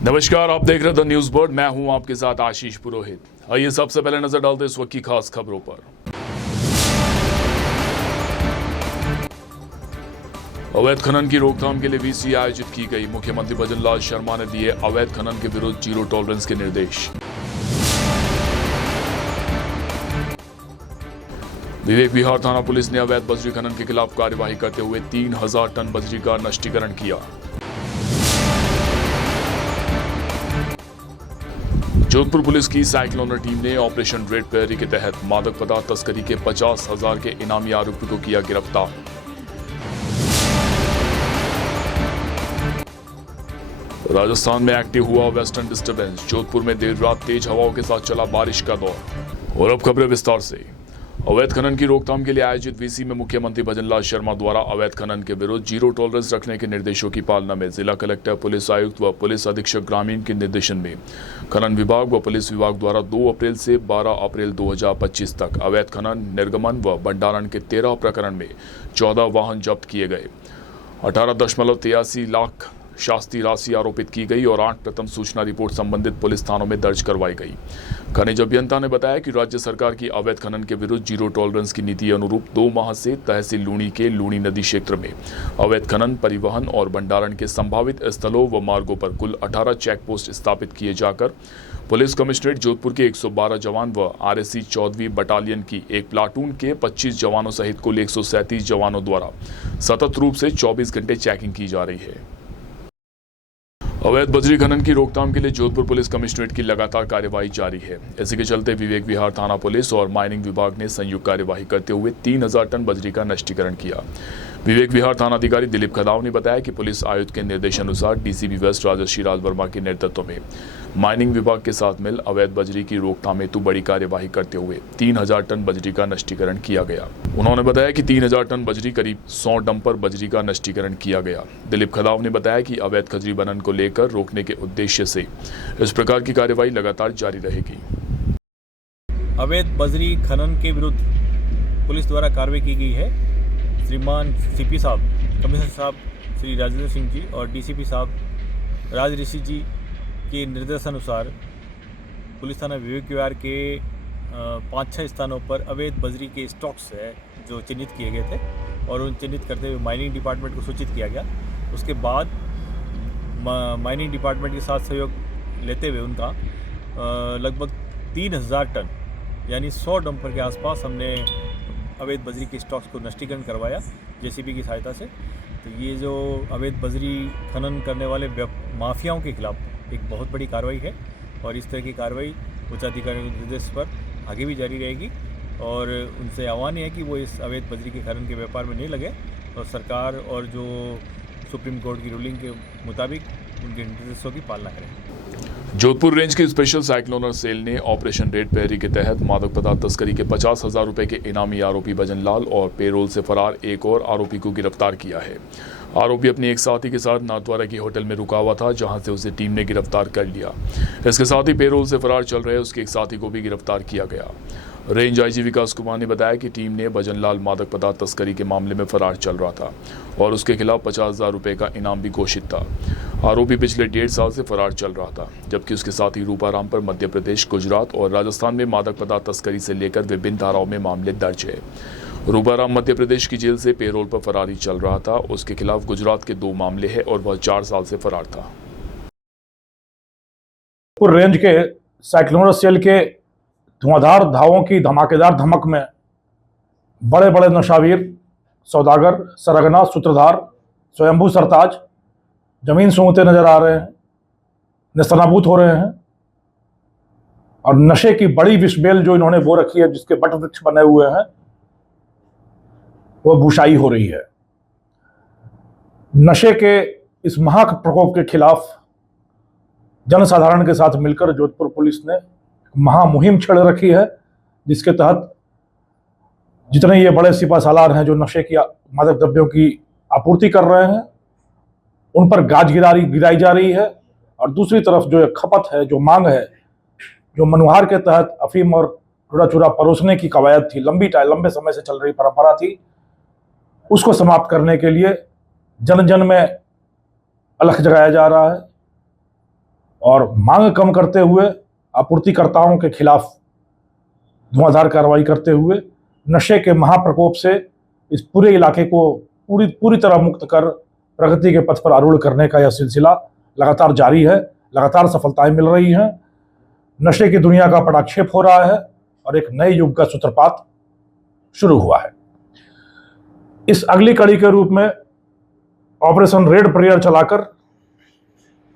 नमस्कार, आप देख रहे द न्यूज बोर्ड। मैं हूं आपके साथ आशीष पुरोहित। आइए सबसे पहले नजर डालते हैं इस वक्त की खास खबरों पर। अवैध खनन की रोकथाम के लिए वीसी आयोजित की गई। मुख्यमंत्री भजनलाल शर्मा ने दिए अवैध खनन के विरुद्ध जीरो टॉलरेंस के निर्देश। विवेक विहार थाना पुलिस ने अवैध बजरी खनन के खिलाफ कार्यवाही करते हुए 3000 टन बजरी का नष्टीकरण किया। जोधपुर पुलिस की साइक्लोनर टीम ने ऑपरेशन रेड पेरी के तहत मादक पदार्थ तस्करी के 50,000 के इनामी आरोपी को किया गिरफ्तार। राजस्थान में एक्टिव हुआ वेस्टर्न डिस्टर्बेंस। जोधपुर में देर रात तेज हवाओं के साथ चला बारिश का दौर। और अब खबरें विस्तार से। अवैध खनन की रोकथाम के लिए आयोजित वीसी में मुख्यमंत्री भजनलाल शर्मा द्वारा अवैध खनन के विरुद्ध जीरो टॉलरेंस रखने के निर्देशों की पालना में जिला कलेक्टर, पुलिस आयुक्त व पुलिस अधीक्षक ग्रामीण के निर्देशन में खनन विभाग व पुलिस विभाग द्वारा 2 अप्रैल से 12 अप्रैल 2025 तक अवैध खनन, निर्गमन व भंडारण के 13 प्रकरण में 14 वाहन जब्त किए गए। 18.83 लाख शास्ती राशि आरोपित की गई और 8 प्रथम सूचना रिपोर्ट संबंधित पुलिस थानों में दर्ज करवाई गई। खनिज अभियंता ने बताया कि राज्य सरकार की अवैध खनन के विरुद्ध जीरो टॉलरेंस की नीति अनुरूप 2 माह से तहसील लूणी के लूणी नदी क्षेत्र में अवैध खनन, परिवहन और भंडारण के संभावित स्थलों व मार्गों पर कुल 18 चेक पोस्ट स्थापित किए जाकर पुलिस कमिश्नरेट जोधपुर के 112 जवान व आरएसी 14वीं बटालियन की एक प्लाटून के 25 जवानों सहित कुल 137 जवानों द्वारा सतत रूप से 24 घंटे चेकिंग की जा रही है। अवैध बजरी खनन की रोकथाम के लिए जोधपुर पुलिस कमिश्नरेट की लगातार कार्यवाही जारी है। इसी के चलते विवेक विहार थाना पुलिस और माइनिंग विभाग ने संयुक्त कार्यवाही करते हुए 3000 टन बजरी का नष्टीकरण किया। विवेक विहार थानाधिकारी दिलीप खदाव ने बताया कि पुलिस आयुक्त के निर्देशानुसार डीसीपी वेस्ट राजश्री राज वर्मा के नेतृत्व में माइनिंग विभाग के साथ मिल अवैध बजरी की रोकथाम हेतु बड़ी कार्यवाही करते हुए 3000 टन बजरी का नष्टीकरण किया गया। उन्होंने बताया कि 3000 टन बजरी करीब 100 डंपर बजरी का नष्टीकरण किया गया। दिलीप खदाव ने बताया कि अवैध खजरी बनन को लेकर रोकने के उद्देश्य से इस प्रकार की कार्यवाही लगातार जारी रहेगी। अवैध बजरी खनन के विरुद्ध पुलिस द्वारा कार्रवाई की गई है। श्रीमान सीपी साहब, कमिश्नर साहब श्री राजेंद्र सिंह जी और डीसीपी साहब राज ऋषि जी के निर्देशानुसार पुलिस थाना विवेक विहार के 5-6 स्थानों पर अवैध बजरी के स्टॉक्स है जो चिन्हित किए गए थे और उन चिन्हित करते हुए माइनिंग डिपार्टमेंट को सूचित किया गया। उसके बाद माइनिंग डिपार्टमेंट के साथ सहयोग लेते हुए उनका लगभग 3000 टन यानी 100 डंपर के आसपास हमने अवैध बजरी के स्टॉक्स को नष्टीकरण करवाया जेसीबी की सहायता से। तो ये जो अवैध बजरी खनन करने वाले माफियाओं के खिलाफ एक बहुत बड़ी कार्रवाई है और इस तरह की कार्रवाई उच्चाधिकारियों के निर्देश पर आगे भी जारी रहेगी और उनसे आह्वान है कि वो इस अवैध बजरी के खनन के व्यापार में नहीं लगे और सरकार और जो सुप्रीम कोर्ट की रूलिंग के मुताबिक उनके निर्देशों की पालना करें। जोधपुर रेंज की स्पेशल साइक्लोनर सेल ने ऑपरेशन रेड पेरी के तहत मादक पदार्थ तस्करी के 50,000 रुपए के इनामी आरोपी भजनलाल और पेरोल से फरार एक और आरोपी को गिरफ्तार किया है। आरोपी अपने एक साथी के साथ नाथद्वारा की होटल में रुका हुआ था, जहां से उसे टीम ने गिरफ्तार कर लिया। इसके साथ ही पेरोल से फरार चल रहे उसके एक साथी को भी गिरफ्तार किया गया। रेंज आईजी विकास कुमार ने बताया कि टीम ने भजनलाल मादक पदार्थ तस्करी के मामले में फरार चल रहा था और उसके खिलाफ 50,000 रुपए का इनाम भी घोषित था। आरोपी पिछले 1.5 साल से फरार चल रहा था, जबकि उसके साथी रूपाराम पर मध्य प्रदेश, गुजरात और राजस्थान में मादक पदार्थ तस्करी से लेकर विभिन्न धाराओं में मामले दर्ज है। रूपाराम मध्य प्रदेश की जेल से पेरोल पर फरारी चल रहा था। उसके खिलाफ गुजरात के 2 मामले हैं और वह 4 साल से फरार था। रेंज के साइक्लोनर सेल के धुआंधार धावों की धमाकेदार धमक में बड़े बड़े नशावीर, सौदागर, सरगना, सूत्रधार, स्वयंभू सरताज जमीन सूंघते नजर आ रहे हैं, नेस्तनाबूद हो रहे हैं और नशे की बड़ी विषबेल जो इन्होंने बो रखी है, जिसके बट वृक्ष बने हुए हैं, वह बुशाई हो रही है। नशे के इस महा प्रकोप के खिलाफ जनसाधारण के साथ मिलकर जोधपुर पुलिस ने महामुहिम छेड़ रखी है, जिसके तहत जितने ये बड़े सिपासालार हैं जो नशे की मादक द्रव्यों की आपूर्ति कर रहे हैं, उन पर गाज गिराई जा रही है और दूसरी तरफ जो खपत है, जो मांग है, जो मनुहार के तहत अफीम और चूड़ा चूरा परोसने की कवायद थी, लंबे समय से चल रही परंपरा थी, उसको समाप्त करने के लिए जन जन में अलख जगाया जा रहा है। और मांग कम करते हुए आपूर्तिकर्ताओं के खिलाफ धुआंधार कार्रवाई करते हुए नशे के महाप्रकोप से इस पूरे इलाके को पूरी तरह मुक्त कर प्रगति के पथ पर आरूढ़ करने का यह सिलसिला लगातार जारी है। लगातार सफलताएं मिल रही हैं। नशे की दुनिया का पटाक्षेप हो रहा है और एक नए युग का सूत्रपात शुरू हुआ है। इस अगली कड़ी के रूप में ऑपरेशन रेड प्रेयर चलाकर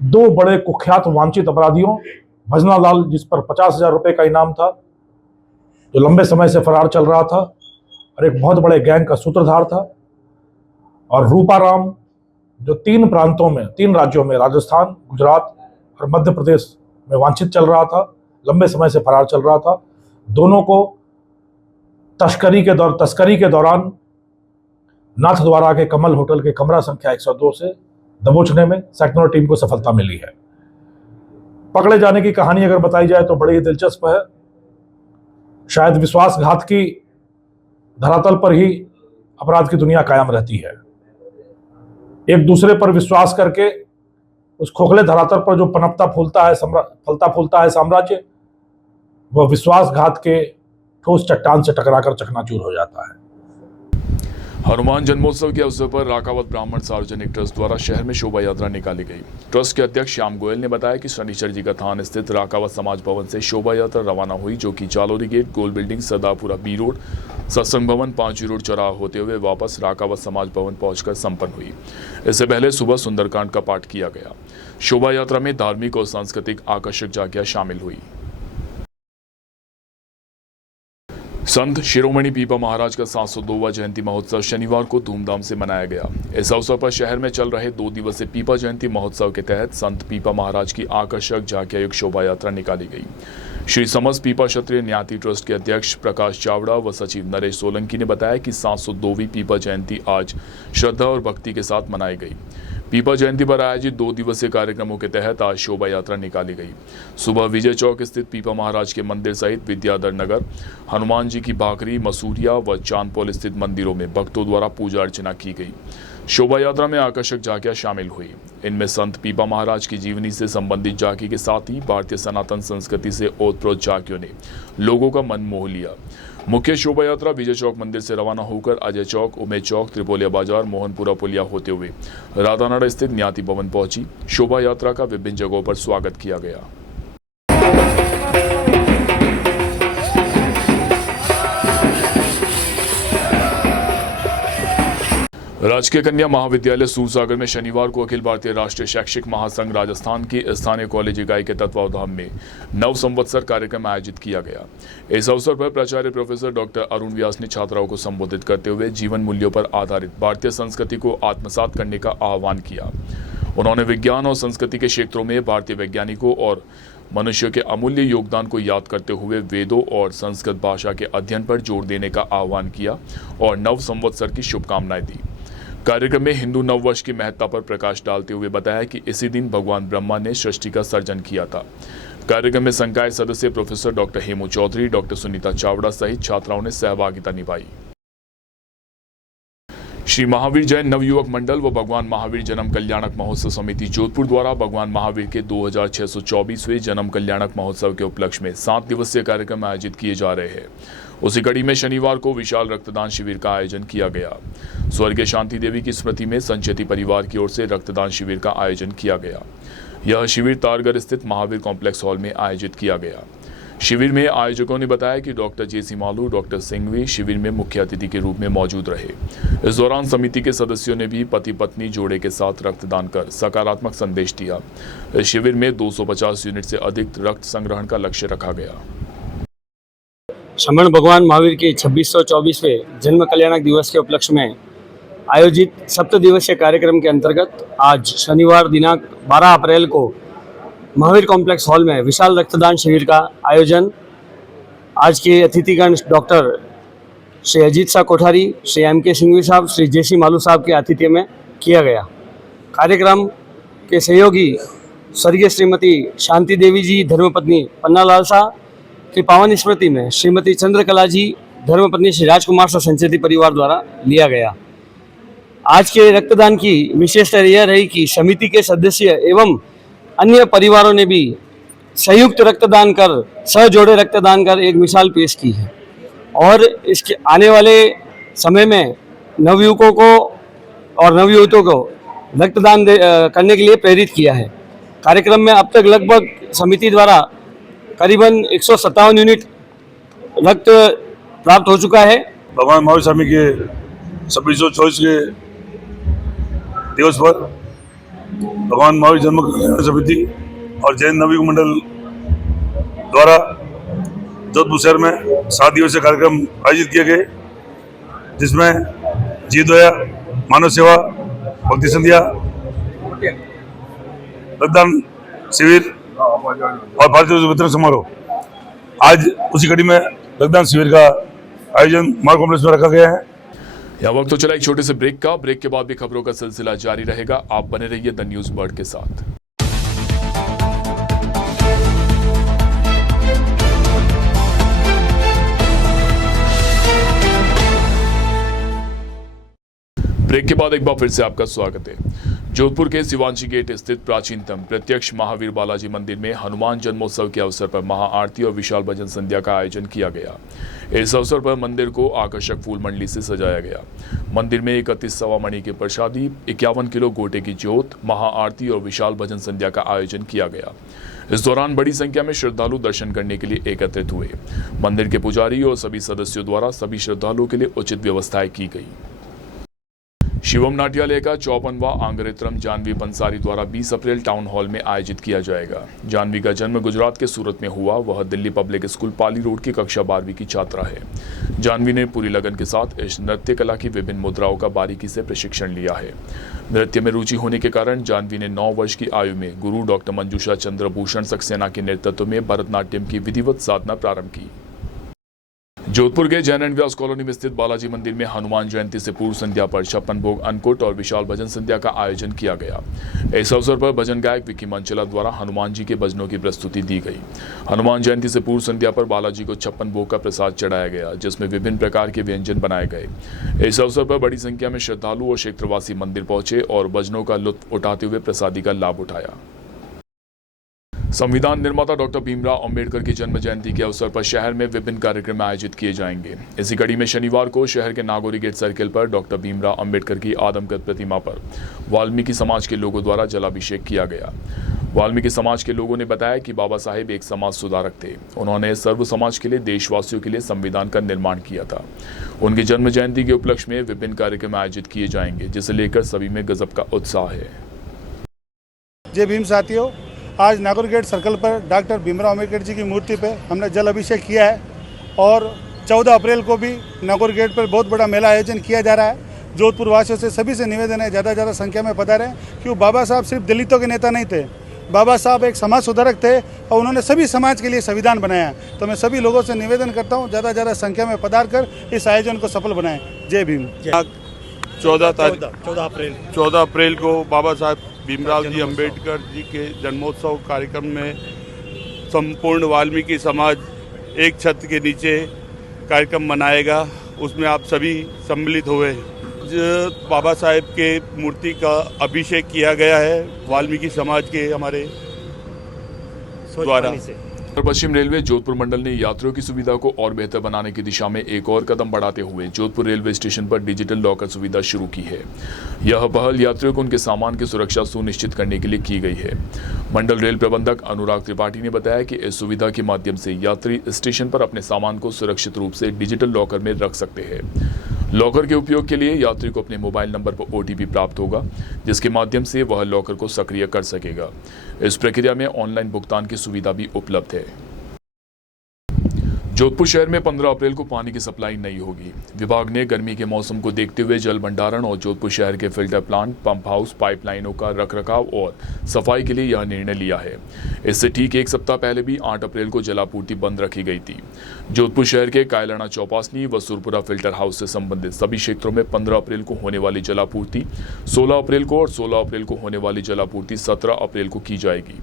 2 बड़े कुख्यात वांछित अपराधियों, भजना लाल जिस पर 50,000 रुपए का इनाम था, जो लंबे समय से फरार चल रहा था और एक बहुत बड़े गैंग का सूत्रधार था, और रूपाराम जो 3 राज्यों में राजस्थान, गुजरात और मध्य प्रदेश में वांछित चल रहा था, लंबे समय से फरार चल रहा था। दोनों को तस्करी के दौरान नाथद्वारा के कमल होटल के कमरा संख्या 102 से दबोचने में सेक्टर टीम को सफलता मिली है। पकड़े जाने की कहानी अगर बताई जाए तो बड़ी ही दिलचस्प है। शायद विश्वासघात की धरातल पर ही अपराध की दुनिया कायम रहती है। एक दूसरे पर विश्वास करके उस खोखले धरातल पर जो फलता फूलता है साम्राज्य, वह विश्वासघात के ठोस चट्टान से टकराकर चकनाचूर हो जाता है। हनुमान जन्मोत्सव के अवसर पर राकावत ब्राह्मण सार्वजनिक ट्रस्ट द्वारा शहर में शोभा यात्रा निकाली गई। ट्रस्ट के अध्यक्ष श्याम गोयल ने बताया कि शनिचर जी का थान स्थित राकावत समाज भवन से शोभा यात्रा रवाना हुई, जो कि जालोरी गेट, गोल बिल्डिंग, सरदारपुरा बी रोड, सत्संग भवन, 5 रोड चौराहा होते हुए वापस राकावत समाज भवन पहुंचकर संपन्न हुई। इससे पहले सुबह सुंदरकांड का पाठ किया गया। शोभा यात्रा में धार्मिक और सांस्कृतिक आकर्षक झांकियां शामिल हुई। संत शिरोमणि पीपा महाराज का 702वां जयंती महोत्सव शनिवार को धूमधाम से मनाया गया। इस अवसर पर शहर में चल रहे 2 दिवसीय पीपा जयंती महोत्सव के तहत संत पीपा महाराज की आकर्षक झांकियां युक्त शोभा यात्रा निकाली गई। श्री समस्त पीपा क्षत्रिय न्याति ट्रस्ट के अध्यक्ष प्रकाश चावड़ा व सचिव नरेश सोलंकी ने बताया कि 702वीं पीपा जयंती आज श्रद्धा और भक्ति के साथ मनाई गई। पीपा जयंती पर आयोजित 2 दिवसीय कार्यक्रमों के तहत आज शोभा यात्रा निकाली गई। सुबह विजय चौक स्थित पीपा महाराज के मंदिर सहित विद्याधर नगर, हनुमान जी की भाकरी, मसूरिया व चांदपोल स्थित मंदिरों में भक्तों द्वारा पूजा अर्चना की गई। शोभा यात्रा में आकर्षक झांकियां शामिल हुई। इनमें संत पीपा महाराज की जीवनी से संबंधित झांकी के साथ ही भारतीय सनातन संस्कृति से ओतप्रोत झांकियों ने लोगों का मन मोह लिया। मुख्य शोभा यात्रा विजय चौक मंदिर से रवाना होकर अजय चौक, उमेद चौक, त्रिपोलिया बाजार, मोहनपुरा पुलिया होते हुए राधानाड़ा स्थित न्याति भवन पहुंची। शोभा यात्रा का विभिन्न जगहों पर स्वागत किया गया। राजकीय कन्या महाविद्यालय सूरसागर में शनिवार को अखिल भारतीय राष्ट्रीय शैक्षिक महासंघ राजस्थान की स्थानीय कॉलेज इकाई के तत्वावधान में नव संवत्सर कार्यक्रम आयोजित किया गया। इस अवसर पर प्राचार्य प्रोफेसर डॉक्टर अरुण व्यास ने छात्राओं को संबोधित करते हुए जीवन मूल्यों पर आधारित भारतीय संस्कृति को आत्मसात करने का आह्वान किया। उन्होंने विज्ञान और संस्कृति के क्षेत्रों में भारतीय वैज्ञानिकों और मनुष्य के अमूल्य योगदान को याद करते हुए वेदों और संस्कृत भाषा के अध्ययन पर जोर देने का आह्वान किया और नव संवत्सर की शुभकामनाएं दी। कार्यक्रम में हिंदू नववर्ष की महत्ता पर प्रकाश डालते हुए बताया कि इसी दिन भगवान ब्रह्मा ने सृष्टि का सर्जन किया था। कार्यक्रम में संकाय सदस्य professor doctor Hemu Chaudhary, doctor Sunita Chavda सहित छात्राओं ने सहभागिता निभाई। श्री महावीर जैन नवयुवक मंडल व भगवान महावीर जन्म कल्याणक महोत्सव समिति जोधपुर द्वारा भगवान महावीर के 2624वें जन्म कल्याणक महोत्सव के उपलक्ष्य में 7 दिवसीय कार्यक्रम आयोजित किए जा रहे हैं। उसी कड़ी में शनिवार को विशाल रक्तदान शिविर का आयोजन किया गया। स्वर्गीय शांति देवी की स्मृति में संचेती परिवार की ओर से रक्तदान शिविर का आयोजन किया गया। यह शिविर तारगढ़ स्थित महावीर कॉम्प्लेक्स हॉल में आयोजित किया गया। शिविर में आयोजकों ने बताया कि डॉक्टर जेसी मालू, डॉक्टर सिंघवी शिविर में मुख्य अतिथि के रूप में मौजूद रहे। इस दौरान समिति के सदस्यों ने भी पति पत्नी जोड़े के साथ रक्तदान कर सकारात्मक संदेश दिया। इस शिविर में 250 यूनिट से अधिक रक्त संग्रहण का लक्ष्य रखा गया। श्रमण भगवान महावीर के 2624वें जन्म कल्याणक दिवस के उपलक्ष्य में आयोजित 7 दिवसीय कार्यक्रम के अंतर्गत आज शनिवार दिनांक 12 अप्रैल को महावीर कॉम्प्लेक्स हॉल में विशाल रक्तदान शिविर का आयोजन आज के अतिथिगण डॉक्टर श्री अजीत शाह कोठारी, श्री MK सिंघवी साहब, श्री जेसी मालू साहब के आतिथ्य में किया गया। कार्यक्रम के सहयोगी स्वर्गीय श्रीमती शांति देवी जी धर्मपत्नी पन्नालाल शाह की पावन स्मृति में श्रीमती चंद्रकला जी धर्मपत्नी श्री राजकुमार शाह संचेती परिवार द्वारा लिया गया। आज के रक्तदान की विशेषता यह रही कि समिति के सदस्य एवं अन्य परिवारों ने भी संयुक्त रक्तदान कर, सहजोड़े रक्तदान कर एक मिसाल पेश की है और इसके आने वाले समय में नवयुवकों को और नवयुवतियों को रक्तदान करने के लिए प्रेरित किया है। कार्यक्रम में अब तक लगभग समिति द्वारा करीबन 157 यूनिट रक्त प्राप्त हो चुका है। भगवान महावीर स्वामी के 2624 के दिवस पर भगवान महावीर जन्म कल्याण समिति और जैन नवयुग मंडल द्वारा जोधपुर शहर में 7 दिवसीय कार्यक्रम आयोजित किए गए, जिसमें जीवदया, मानव सेवा, भक्ति संध्या, रक्तदान शिविर और भारतीय वितरण समारोह। आज उसी कड़ी में रक्तदान शिविर का आयोजन मार्ग कॉम्प्लेक्स में रखा गया है। यह वक्त तो चला एक छोटे से ब्रेक का। ब्रेक के बाद भी खबरों का सिलसिला जारी रहेगा। आप बने रहिए द न्यूज बर्ड के साथ। ब्रेक के बाद एक बार फिर से आपका स्वागत है। जोधपुर के शिवांशी गेट स्थित प्राचीनतम प्रत्यक्ष महावीर बालाजी मंदिर में हनुमान जन्मोत्सव के अवसर पर महाआरती और विशाल भजन संध्या का आयोजन किया गया। इस अवसर पर मंदिर को आकर्षक फूल मंडली से सजाया गया। मंदिर में 31 सवा मणि के प्रसादी, 51 किलो गोटे की ज्योत, महाआरती और विशाल भजन संध्या का आयोजन किया गया। इस दौरान बड़ी संख्या में श्रद्धालु दर्शन करने के लिए एकत्रित हुए। मंदिर के पुजारी और सभी सदस्यों द्वारा सभी श्रद्धालुओं के लिए उचित व्यवस्थाएं की गई। शिवम नाट्यालय का 54वां आंगरेत्रम जानवी पंसारी द्वारा 20 अप्रैल टाउन हॉल में आयोजित किया जाएगा। जानवी का जन्म गुजरात के सूरत में हुआ। वह दिल्ली पब्लिक स्कूल पाली रोड की कक्षा 12वीं की छात्रा है। जानवी ने पूरी लगन के साथ इस नृत्य कला की विभिन्न मुद्राओं का बारीकी से प्रशिक्षण लिया है। नृत्य में रुचि होने के कारण जानवी ने 9 वर्ष की आयु में गुरु डॉक्टर मंजूषा चंद्रभूषण सक्सेना के नेतृत्व में भरतनाट्यम की विधिवत साधना प्रारंभ की। जोधपुर के जैन एंड व्यास कॉलोनी में स्थित बालाजी मंदिर में हनुमान जयंती से पूर्व संध्या पर 56 भोग अन्नकूट और विशाल भजन संध्या का आयोजन किया गया। इस अवसर पर भजन गायक विकी मंचला द्वारा हनुमान जी के भजनों की प्रस्तुति दी गई। हनुमान जयंती से पूर्व संध्या पर बालाजी को 56 भोग का प्रसाद चढ़ाया गया, जिसमें विभिन्न प्रकार के व्यंजन बनाए गए। इस अवसर पर बड़ी संख्या में श्रद्धालु और क्षेत्रवासी मंदिर पहुंचे और भजनों का लुत्फ उठाते हुए प्रसादी का लाभ उठाया। संविधान निर्माता डॉक्टर भीमराव अंबेडकर की जन्म जयंती के अवसर पर शहर में विभिन्न कार्यक्रम आयोजित किए जाएंगे। इसी कड़ी में शनिवार को शहर के नागौरी गेट सर्किल पर डॉक्टर भीमराव अंबेडकर की आदमकद प्रतिमा पर वाल्मीकि समाज के लोगों द्वारा जलाभिषेक किया गया। वाल्मीकि समाज के लोगों ने बताया कि बाबा साहेब एक समाज सुधारक थे। उन्होंने सर्व समाज के लिए, देशवासियों के लिए संविधान का निर्माण किया था। उनकी जन्म जयंती के उपलक्ष्य में विभिन्न कार्यक्रम आयोजित किए जाएंगे, जिसे लेकर सभी में गजब का उत्साह है। जय भीम साथियों, आज नागौर गेट सर्कल पर डॉक्टर भीमराव अम्बेडकर जी की मूर्ति पे हमने जल अभिषेक किया है और 14 अप्रैल को भी नागौर गेट पर बहुत बड़ा मेला आयोजन किया जा रहा है। जोधपुर वासियों से सभी से निवेदन है ज़्यादा संख्या में पधारें, क्योंकि बाबा साहब सिर्फ दलितों के नेता नहीं थे। बाबा साहब एक समाज सुधारक थे और उन्होंने सभी समाज के लिए संविधान बनाया। तो मैं सभी लोगों से निवेदन करता हूँ ज़्यादा संख्या में पधार कर इस आयोजन को सफल बनाएं। जय भीम। 14 अप्रैल को बाबा साहब भीमराव जी अंबेडकर जी के जन्मोत्सव कार्यक्रम में संपूर्ण वाल्मीकि समाज एक छत के नीचे कार्यक्रम मनाएगा। उसमें आप सभी सम्मिलित हुए। बाबा साहेब के मूर्ति का अभिषेक किया गया है वाल्मीकि समाज के हमारे द्वारा। उत्तर पश्चिम रेलवे जोधपुर मंडल ने यात्रियों की सुविधा को और बेहतर बनाने की दिशा में एक और कदम बढ़ाते हुए जोधपुर रेलवे स्टेशन पर डिजिटल लॉकर सुविधा शुरू की है। यह पहल यात्रियों को उनके सामान की सुरक्षा सुनिश्चित करने के लिए की गई है। मंडल रेल प्रबंधक अनुराग त्रिपाठी ने बताया कि इस सुविधा के माध्यम से यात्री स्टेशन पर अपने सामान को सुरक्षित रूप से डिजिटल लॉकर में रख सकते हैं। लॉकर के उपयोग के लिए यात्री को अपने मोबाइल नंबर पर OTP प्राप्त होगा, जिसके माध्यम से वह लॉकर को सक्रिय कर सकेगा। इस प्रक्रिया में ऑनलाइन भुगतान की सुविधा भी उपलब्ध है। जोधपुर शहर में 15 अप्रैल को पानी की सप्लाई नहीं होगी। विभाग ने गर्मी के मौसम को देखते हुए जल भंडारण और जोधपुर शहर के फिल्टर प्लांट, पंप हाउस, पाइपलाइनों का रखरखाव और सफाई के लिए यह निर्णय लिया है। इससे ठीक एक सप्ताह पहले भी 8 अप्रैल को जलापूर्ति बंद रखी गई थी। जोधपुर शहर के कायलाना चौपासनी व सुरपुरा फिल्टर हाउस से संबंधित सभी क्षेत्रों में 15 अप्रैल को होने वाली जलापूर्ति 16 अप्रैल को और 16 अप्रैल को होने वाली जलापूर्ति 17 अप्रैल को की जाएगी।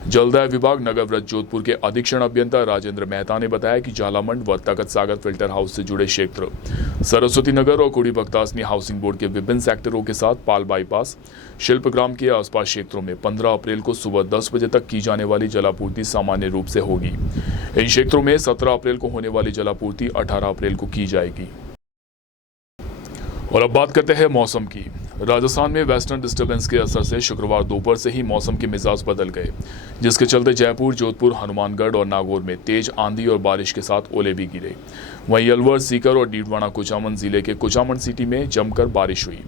जलदाय विभाग नगर व्रत जोधपुर के अधीक्षण अभियंता राजेंद्र मेहता ने बताया कि जालामंड व तखत सागर फिल्टर हाउस से जुड़े क्षेत्र, सरस्वती नगर और कुड़ी बख्तासनी हाउसिंग बोर्ड के विभिन्न सेक्टरों के साथ पाल बाईपास, शिल्पग्राम के आसपास क्षेत्रों में 15 अप्रैल को सुबह 10 बजे तक की जाने वाली जलापूर्ति सामान्य रूप से होगी। इन क्षेत्रों में 17 अप्रैल को होने वाली जलापूर्ति 18 अप्रैल को की जाएगी। और अब बात करते हैं मौसम की। राजस्थान में वेस्टर्न डिस्टर्बेंस के असर से शुक्रवार दोपहर से ही मौसम के मिजाज बदल गए, जिसके चलते जयपुर, जोधपुर, हनुमानगढ़ और नागौर में तेज आंधी और बारिश के साथ ओले भी गिरे। वहीं अलवर, सीकर और डीडवाना कुचामन जिले के कुचामन सिटी में जमकर बारिश हुई।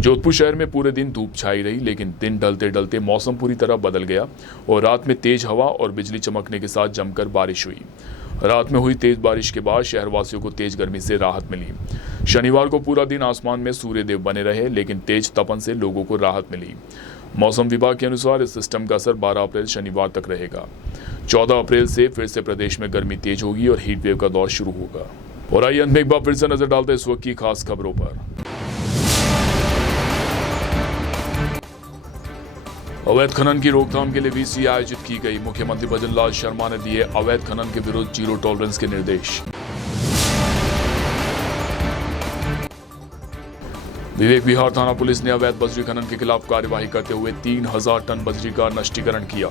जोधपुर शहर में पूरे दिन धूप छाई रही, लेकिन दिन ढलते ढलते मौसम पूरी तरह बदल गया और रात में तेज हवा और बिजली चमकने के साथ जमकर बारिश हुई। रात में हुई तेज बारिश के बाद शहरवासियों को तेज गर्मी से राहत मिली। शनिवार को पूरा दिन आसमान में सूर्यदेव बने रहे, लेकिन तेज तपन से लोगों को राहत मिली। मौसम विभाग के अनुसार इस सिस्टम का असर 12 अप्रैल शनिवार तक रहेगा। 14 अप्रैल से फिर से प्रदेश में गर्मी तेज होगी और हीट वेव का दौर शुरू होगा। और आइए अंत में एक बार फिर से नजर डालते हैं इस वक्त की खास खबरों पर। अवैध खनन की रोकथाम के लिए वीसी आयोजित की गई। मुख्यमंत्री भजनलाल शर्मा ने दिए अवैध खनन के विरुद्ध जीरो टॉलरेंस के निर्देश। विवेक विहार थाना पुलिस ने अवैध बजरी खनन के खिलाफ कार्यवाही करते हुए 3000 टन बजरी का नष्टीकरण किया।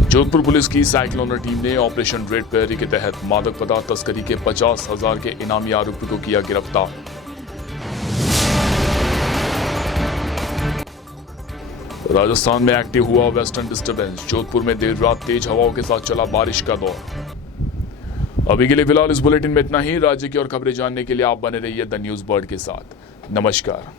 जोधपुर पुलिस की साइक्लोनर टीम ने ऑपरेशन रेड प्रेयरी के तहत मादक पदार्थ तस्करी के 50,000 के इनामी आरोपी को किया गिरफ्तार। राजस्थान में एक्टिव हुआ वेस्टर्न डिस्टर्बेंस, जोधपुर में देर रात तेज हवाओं के साथ चला बारिश का दौर। अभी के लिए फिलहाल इस बुलेटिन में इतना ही। राज्य की और खबरें जानने के लिए आप बने रहिए द न्यूज बर्ड के साथ। नमस्कार।